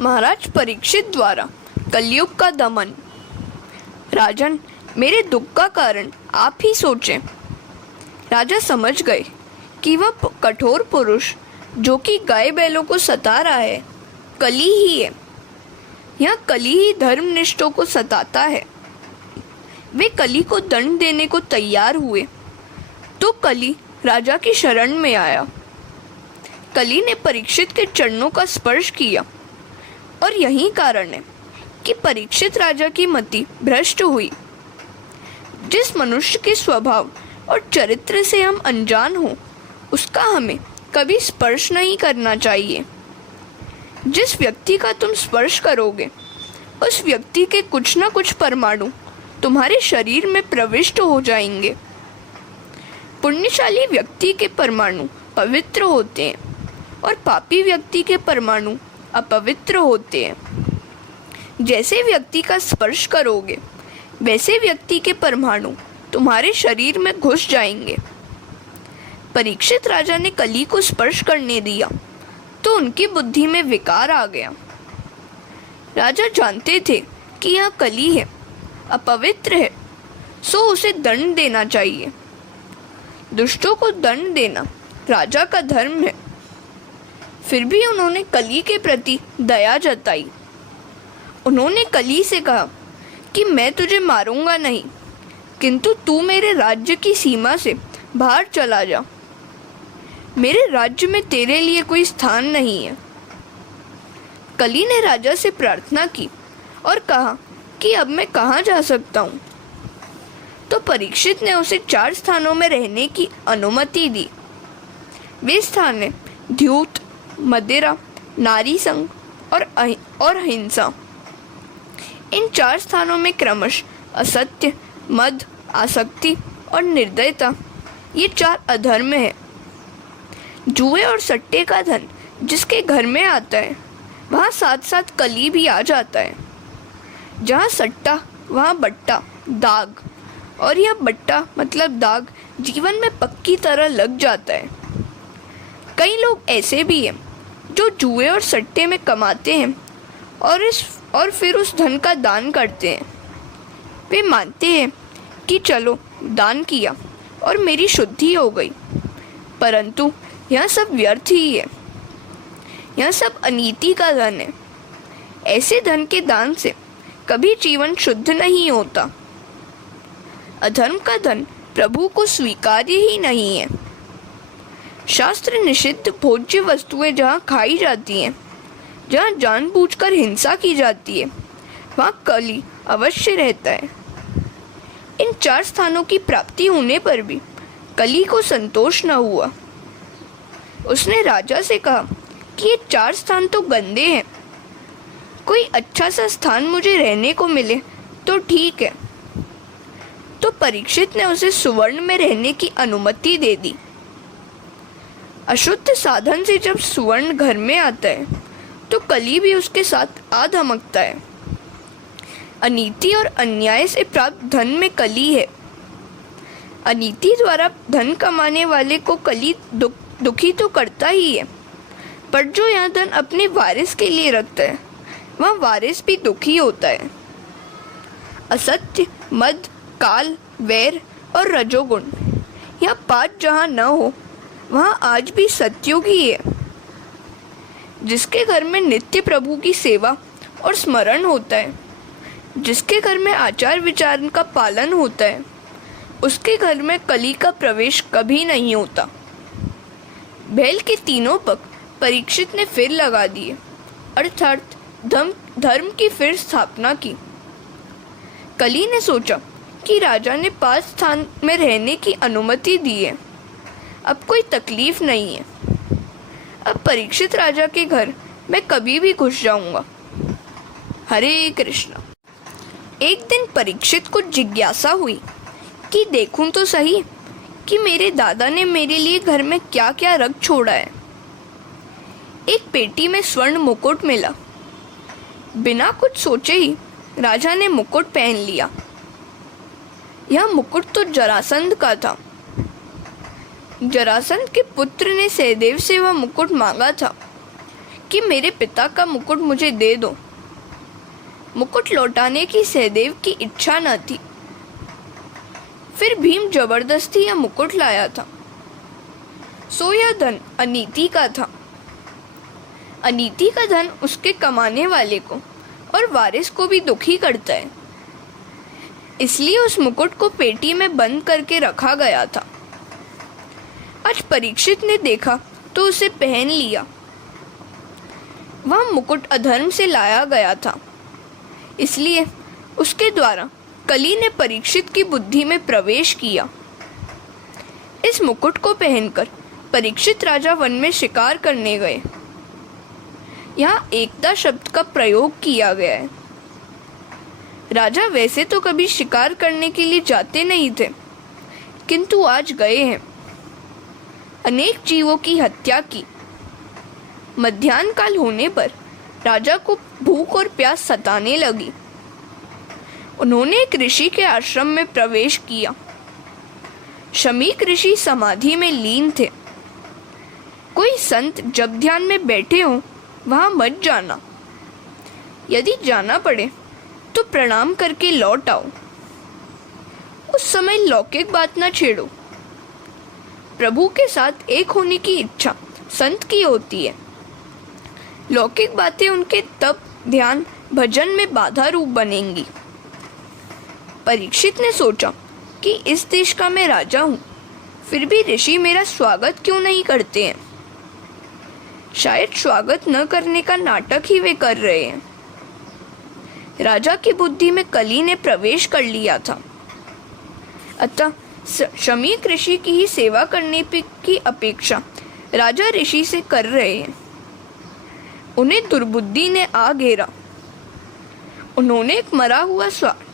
महाराज परीक्षित द्वारा कलयुग का दमन। राजन, मेरे दुख का कारण आप ही सोचें। राजा समझ गए कि वह कठोर पुरुष जो कि गाय बैलों को सता रहा है कली ही है। यह कली ही धर्मनिष्ठों को सताता है। वे कली को दंड देने को तैयार हुए तो कली राजा की शरण में आया। कली ने परीक्षित के चरणों का स्पर्श किया और यही कारण है कि परीक्षित राजा की मति भ्रष्ट हुई। जिस मनुष्य के स्वभाव और चरित्र से हम अनजान हो उसका हमें कभी स्पर्श नहीं करना चाहिए। जिस व्यक्ति का तुम स्पर्श करोगे उस व्यक्ति के कुछ न कुछ परमाणु तुम्हारे शरीर में प्रविष्ट हो जाएंगे। पुण्यशाली व्यक्ति के परमाणु पवित्र होते हैं और पापी व्यक्ति के परमाणु अपवित्र होते हैं। जैसे व्यक्ति का स्पर्श करोगे वैसे व्यक्ति के परमाणु तुम्हारे शरीर में घुस जाएंगे। परीक्षित राजा ने कली को स्पर्श करने दिया तो उनकी बुद्धि में विकार आ गया। राजा जानते थे कि यह कली है, अपवित्र है, सो उसे दंड देना चाहिए। दुष्टों को दंड देना राजा का धर्म है। फिर भी उन्होंने कली के प्रति दया जताई। उन्होंने कली से कहा कि मैं तुझे मारूंगा नहीं, किंतु तू मेरे राज्य की सीमा से बाहर चला जा। मेरे राज्य में तेरे लिए कोई स्थान नहीं है। कली ने राजा से प्रार्थना की और कहा कि अब मैं कहाँ जा सकता हूँ। तो परीक्षित ने उसे 4 स्थानों में रहने की अनुमति दी। वे स्थान है द्यूत, मदिरा, नारी संग और हिंसा। इन 4 स्थानों में क्रमशः असत्य, मद, आसक्ति और निर्दयता ये 4 अधर्म है। जुए और सट्टे का धन जिसके घर में आता है वहाँ साथ साथ कली भी आ जाता है। जहाँ सट्टा वहाँ बट्टा, दाग, और यह बट्टा मतलब दाग जीवन में पक्की तरह लग जाता है। कई लोग ऐसे भी हैं जो जुए और सट्टे में कमाते हैं और फिर उस धन का दान करते हैं। वे मानते हैं कि चलो दान किया और मेरी शुद्धि हो गई, परंतु यह सब व्यर्थ ही है। यह सब अनीति का धन है। ऐसे धन के दान से कभी जीवन शुद्ध नहीं होता। अधर्म का धन प्रभु को स्वीकार्य ही नहीं है। शास्त्र निषिद्ध भोज्य वस्तुएं जहाँ खाई जाती हैं, जहाँ जानबूझकर हिंसा की जाती है, वहाँ कली अवश्य रहता है। इन 4 स्थानों की प्राप्ति होने पर भी कली को संतोष न हुआ। उसने राजा से कहा कि ये 4 स्थान तो गंदे हैं, कोई अच्छा सा स्थान मुझे रहने को मिले तो ठीक है। तो परीक्षित ने उसे सुवर्ण में रहने की अनुमति दे दी। अशुद्ध साधन से जब सुवर्ण घर में आता है तो कली भी उसके साथ आ धमकता है। अनीति और अन्याय से प्राप्त धन में कली है। अनीति द्वारा धन कमाने वाले को कली दुखी तो करता ही है, पर जो यह धन अपने वारिस के लिए रखता है वह वारिस भी दुखी होता है। असत्य, मद, काल, वैर और रजोगुण यह 5 जहाँ न हो वहाँ आज भी सतयुग ही है। जिसके घर में नित्य प्रभु की सेवा और स्मरण होता है, जिसके घर में आचार विचार का पालन होता है, उसके घर में कली का प्रवेश कभी नहीं होता। बैल के 3 पग परीक्षित ने फिर लगा दिए, अर्थात धर्म की फिर स्थापना की। कली ने सोचा कि राजा ने 5 स्थान में रहने की अनुमति दी है, अब कोई तकलीफ नहीं है। अब परीक्षित राजा के घर मैं कभी भी घुस जाऊंगा। हरे कृष्ण। एक दिन परीक्षित को जिज्ञासा हुई कि देखूं तो सही कि मेरे दादा ने मेरे लिए घर में क्या क्या रख छोड़ा है। एक पेटी में स्वर्ण मुकुट मिला। बिना कुछ सोचे ही राजा ने मुकुट पहन लिया। यह मुकुट तो जरासंध का था। जरासंध के पुत्र ने सहदेव से वह मुकुट मांगा था, कि मेरे पिता का मुकुट मुझे दे दो। मुकुट लौटाने की सहदेव की इच्छा न थी। फिर भीम जबरदस्ती यह मुकुट लाया था। सो यह धन अनीति का था। अनीति का धन उसके कमाने वाले को और वारिस को भी दुखी करता है। इसलिए उस मुकुट को पेटी में बंद करके रखा गया था। आज परीक्षित ने देखा तो उसे पहन लिया। वह मुकुट अधर्म से लाया गया था, इसलिए उसके द्वारा कली ने परीक्षित की बुद्धि में प्रवेश किया। इस मुकुट को पहनकर परीक्षित राजा वन में शिकार करने गए। यहाँ एकता शब्द का प्रयोग किया गया है। राजा वैसे तो कभी शिकार करने के लिए जाते नहीं थे, किंतु आज गए हैं। अनेक जीवों की हत्या की। मध्याह्न काल होने पर राजा को भूख और प्यास सताने लगी। उन्होंने एक ऋषि के आश्रम में प्रवेश किया। शमीक ऋषि समाधि में लीन थे। कोई संत जब ध्यान में बैठे हों वहां मत जाना। यदि जाना पड़े तो प्रणाम करके लौट आओ। उस समय लौकिक बात न छेड़ो। प्रभु के साथ एक होने की इच्छा संत की होती है। लौकिक बातें उनके तप, ध्यान, भजन में बाधा रूप बनेंगी। परीक्षित ने सोचा कि इस देश का मैं राजा हूँ, फिर भी ऋषि मेरा स्वागत क्यों नहीं करते हैं? शायद स्वागत न करने का नाटक ही वे कर रहे हैं। राजा की बुद्धि में कली ने प्रवेश कर लिया था। अतः शमीक ऋषि की ही सेवा करने की अपेक्षा राजा ऋषि से कर रहे हैं। उन्हें दुर्बुद्धि ने आ घेरा। उन्होंने एक मरा हुआ श्वान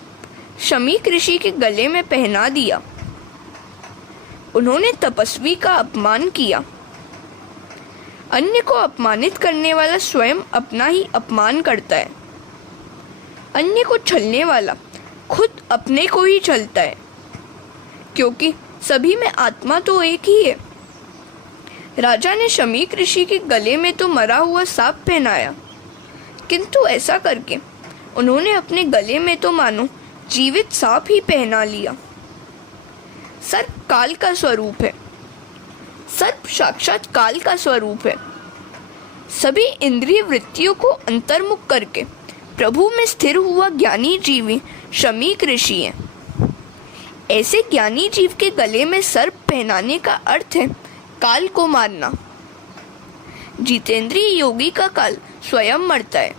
शमीक ऋषि के गले में पहना दिया। उन्होंने तपस्वी का अपमान किया। अन्य को अपमानित करने वाला स्वयं अपना ही अपमान करता है। अन्य को छलने वाला खुद अपने को ही छलता है, क्योंकि सभी में आत्मा तो एक ही है। राजा ने शमीक ऋषि के गले में तो मरा हुआ सांप पहनाया, किंतु ऐसा करके उन्होंने अपने गले में तो मानो जीवित सांप ही पहना लिया। सर्प काल का स्वरूप है। सर्प साक्षात काल का स्वरूप है। सभी इंद्रिय वृत्तियों को अंतर्मुख करके प्रभु में स्थिर हुआ ज्ञानी जीवी शमीक ऋषि है। ऐसे ज्ञानी जीव के गले में सर्प पहनाने का अर्थ है काल को मारना। जितेंद्रिय योगी का काल स्वयं मरता है,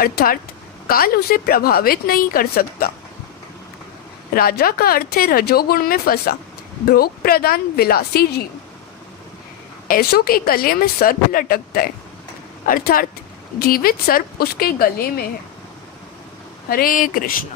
अर्थात काल उसे प्रभावित नहीं कर सकता। राजा का अर्थ है रजोगुण में फंसा भोग प्रदान विलासी जीव। ऐसों के गले में सर्प लटकता है, अर्थात जीवित सर्प उसके गले में है। हरे कृष्ण।